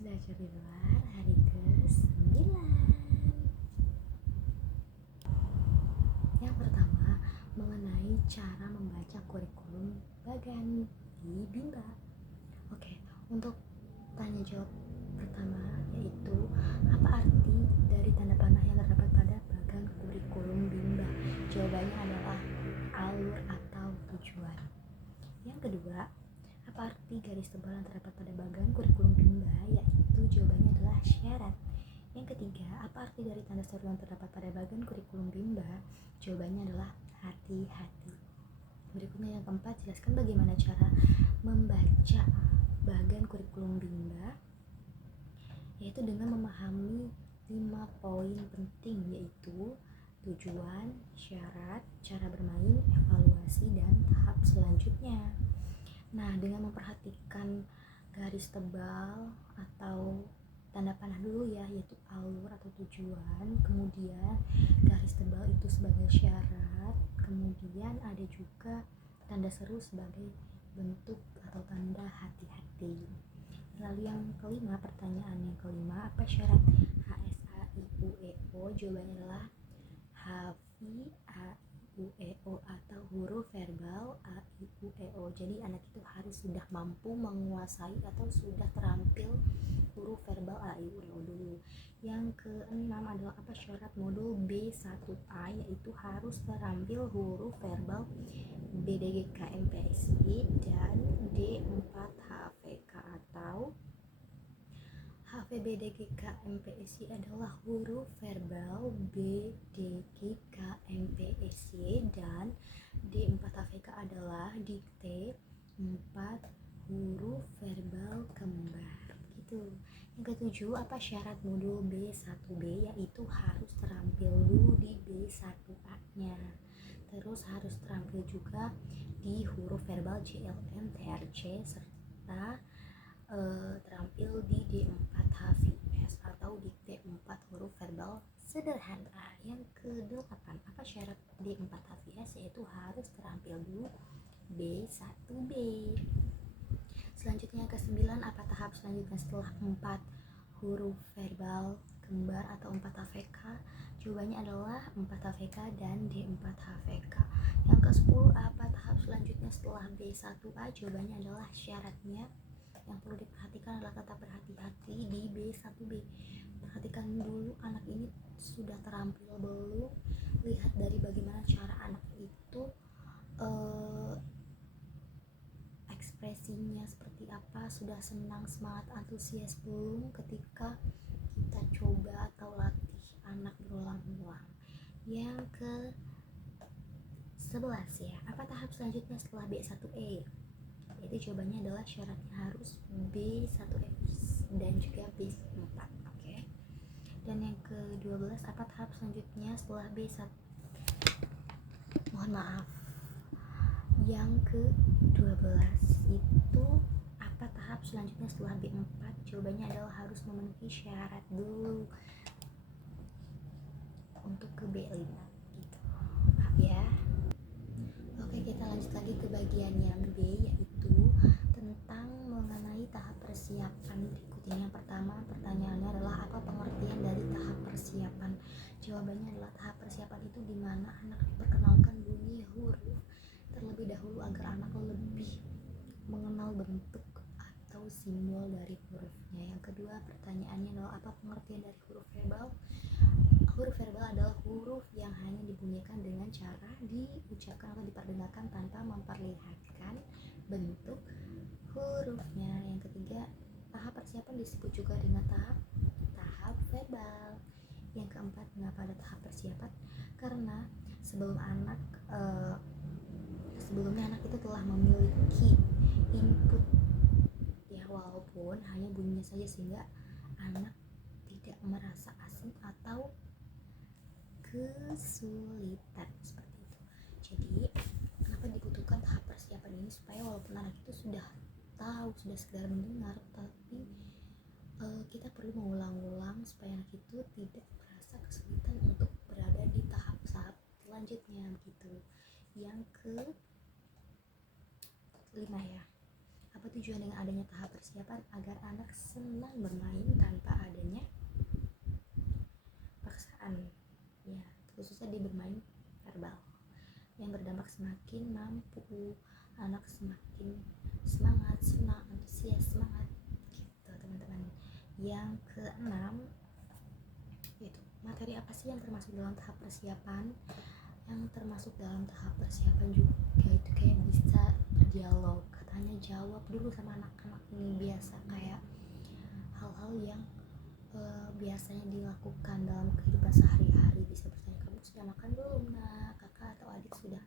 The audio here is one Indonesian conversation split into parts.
belajar di luar hari ke-9. Yang pertama, mengenai cara membaca kurikulum Bagan di Bimba. Oke, untuk tanya jawab pertama yaitu apa arti dari tanda panah yang terdapat pada bagan kurikulum Bimba? Jawabannya adalah alur atau tujuan. Yang kedua, apa arti garis tebal yang terdapat pada bagan kurikulum Bimba? Yaitu jawabannya adalah syarat. Yang ketiga, apa arti dari tanda seru yang terdapat pada bagan kurikulum Bimba? Jawabannya adalah hati-hati. Berikutnya yang keempat, jelaskan bagaimana cara membaca bagan kurikulum Bimba, yaitu dengan memahami 5 poin penting, yaitu tujuan, syarat, cara bermain, evaluasi, dan tahap selanjutnya. Nah, dengan memperhatikan garis tebal atau tanda panah dulu ya, yaitu alur atau tujuan, kemudian garis tebal itu sebagai syarat, kemudian ada juga tanda seru sebagai bentuk atau tanda hati-hati. Lalu yang kelima, pertanyaan yang kelima, apa syarat HSAIUEO? Jawabannya adalah HAVI AIUEO atau huruf verbal AIUEO. Jadi anak itu harus sudah mampu menguasai atau sudah terampil huruf verbal AIUEO dulu. Yang keenam adalah apa syarat modul B1A, yaitu harus terampil huruf verbal BDGK MPSI dan D4HVK atau HVBDGK MPSI adalah huruf verbal BDGK MPSI dan D4HVK adalah dikte 4 huruf verbal kembar gitu. Yang ketujuh, apa syarat modul B1B? Yaitu harus terampil dulu di B1A nya, terus harus terampil juga di huruf verbal JLM TRC serta terampil di D4HVS atau dikte 4 huruf verbal sederhana. Yang ke-8, apa syarat D4HVS? Yaitu harus terampil dulu B1B. Selanjutnya ke-9, apa tahap selanjutnya setelah 4 huruf verbal kembar atau 4HVK? Jawabannya adalah 4HVK dan D4HVK. Yang ke-10, apa tahap selanjutnya setelah B1A? Jawabannya adalah syaratnya. Yang perlu diperhatikan adalah tetap berhati-hati di B1B. Perhatikan dulu anak ini sudah terampil belum, lihat dari bagaimana cara anak itu ekspresinya seperti apa, sudah senang, semangat, antusias belum ketika kita coba atau latih anak berulang-ulang. Yang ke-11 ya, apa tahap selanjutnya setelah B1E? Jadi jawabannya adalah syaratnya harus B1F dan juga B4. Oke. Dan yang ke-12, apa tahap selanjutnya setelah B1? Mohon maaf. Yang ke-12 itu apa tahap selanjutnya setelah B4? Jawabannya adalah harus memenuhi syarat dulu untuk ke B5 gitu. Maaf ya. Oke, kita lanjut lagi ke bagian yang B, yaitu tentang mengenai tahap persiapan berikutnya. Yang pertama, pertanyaannya adalah apa pengertian dari tahap persiapan? Jawabannya adalah tahap persiapan itu di mana anak diperkenalkan bunyi huruf terlebih dahulu agar anak lebih mengenal bentuk atau simbol dari hurufnya. Yang kedua, pertanyaannya adalah apa pengertian dari huruf verbal? Huruf verbal adalah huruf yang hanya dibunyikan dengan cara diucapkan atau diperdengarkan tanpa memperlihatkan bentuk hurufnya. Yang ketiga, tahap persiapan disebut juga dengan tahap verbal. Yang keempat, mengapa ada tahap persiapan? Karena sebelumnya anak itu telah memiliki input ya, walaupun hanya bunyinya saja, sehingga anak tidak merasa asing atau kesulitan seperti itu. Jadi kenapa dibutuhkan tahap persiapan ini? Supaya walaupun anak itu sudah tahu, sudah sekedar mendengar, tapi kita perlu mengulang-ulang supaya anak itu tidak merasa kesulitan untuk berada di tahap selanjutnya gitu. Yang ke-5 ya, apa tujuan dengan adanya tahap persiapan agar anak senang bermain tanpa adanya paksaan, ya khususnya di bermain verbal, yang berdampak semakin mampu anak semakin semangat, senang, antusias, semangat gitu teman-teman. Yang keenam yaitu materi apa sih yang termasuk dalam tahap persiapan. Yang termasuk dalam tahap persiapan juga itu kayak bisa berdialog, katanya jawab dulu sama anak-anak ini, biasa kayak hal-hal yang biasanya dilakukan dalam kehidupan sehari-hari. Bisa bertanya, kamu sudah makan belum nak, kakak atau adik sudah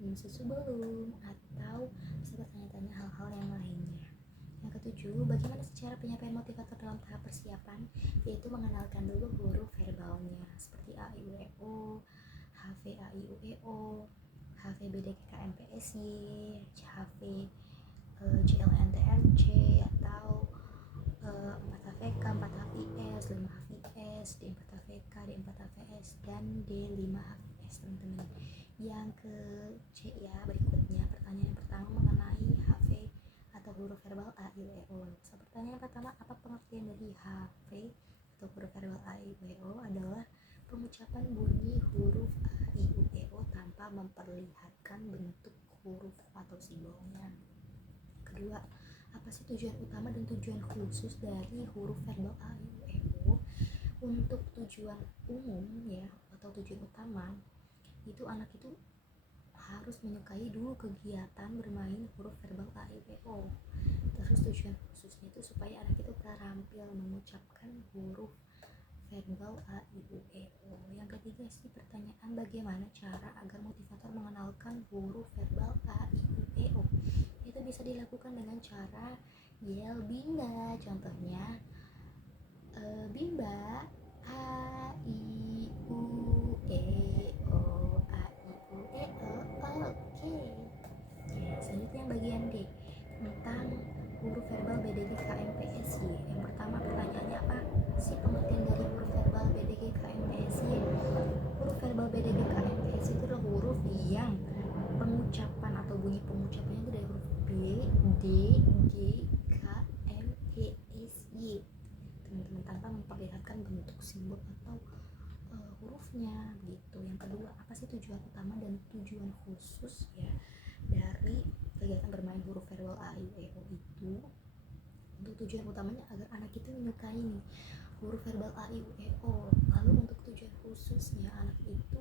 minum susu belum, atau bisa bertanya-tanya hal-hal yang lainnya. Yang ketujuh, bagaimana cara penyampaian motivator dalam tahap persiapan, yaitu mengenalkan dulu huruf verbalnya seperti A, I, U, E, O, HV, A, I, U, E, O, HV, B, D, G, K, M, P, S, Y, HV, J, L, N, T, R, C, atau 4HVK, 4HVS, 5HVS, D4HVK, D4HVS, dan D5HVS teman-teman. Yang ke C ya, berikutnya pertanyaan pertama mengenai HV atau huruf verbal A, I, U, E, O. So, pertanyaan pertama, apa pengertian dari HV atau huruf verbal A, I, U, E, O? Adalah pengucapan bunyi huruf A, I, U, E, O tanpa memperlihatkan bentuk huruf atau simbolnya. Kedua, apa sih tujuan utama dan tujuan khusus dari huruf verbal A, I, U, E, O? Untuk tujuan umum ya, atau tujuan utama, itu anak itu harus menyukai dulu kegiatan bermain huruf verbal A, I, U, E, O. Terus tujuan khususnya itu supaya anak itu terampil mengucapkan huruf verbal A, I, U, E, O. Yang ketiga sih pertanyaan, bagaimana cara agar motivator mengenalkan huruf verbal A, I, U, E, O? Itu bisa dilakukan dengan cara yel Bimba. Contohnya Bimba A, I, U, E, O, A, I, U, E, O. Oke. Selanjutnya bagian D tentang huruf verbal BDG KMPSY. Yang pertama pertanyaannya, apa sih pengertian dari huruf verbal BDG KMPSY? Huruf verbal BDG KMPSY itu adalah huruf yang pengucapan atau bunyi pengucapannya itu dari huruf B, D, G, K, M, P, S, Y teman-teman, tanpa memperlihatkan bentuk simbol atau hurufnya gitu. Yang kedua, apa sih tujuan utama dan tujuan khusus ya dari kegiatan bermain huruf verbal A, I, U, E, O itu? Untuk tujuan utamanya agar anak itu menyukai nih huruf verbal A, I, U, E, O. Lalu untuk tujuan khususnya, anak itu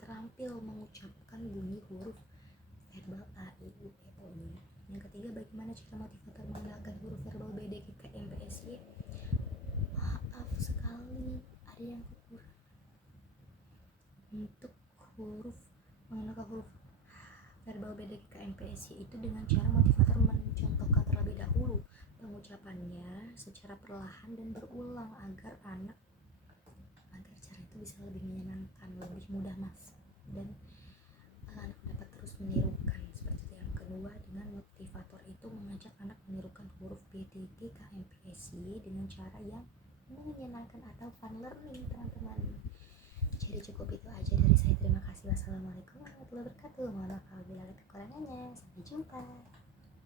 terampil mengucapkan bunyi huruf verbal A, I, U, E, O nya. Yang ketiga, bagaimana cara motivator mengenalkan huruf verbal B, D, G, K, M, P, S, Y? Maaf sekali, ada yang kurang. Untuk huruf mengenalkan huruf verbal B, D, G, K, M, P, S, Y itu dengan cara motivator mencontohkan terlebih dahulu pengucapannya secara perlahan dan berulang agar cara itu bisa lebih menyenangkan, lebih mudah masuk, dan anak dapat terus menirukan. Seperti yang kedua, dengan motivator itu mengajak anak menirukan huruf B, D, G, K, M, P, S, Y dengan cara yang menyenangkan atau fun learning teman-teman. Jadi cukup itu aja dari saya. Terima kasih. Wassalamualaikum warahmatullahi wabarakatuh. Mohon maaf apabila ada kekurangannya. Sampai jumpa.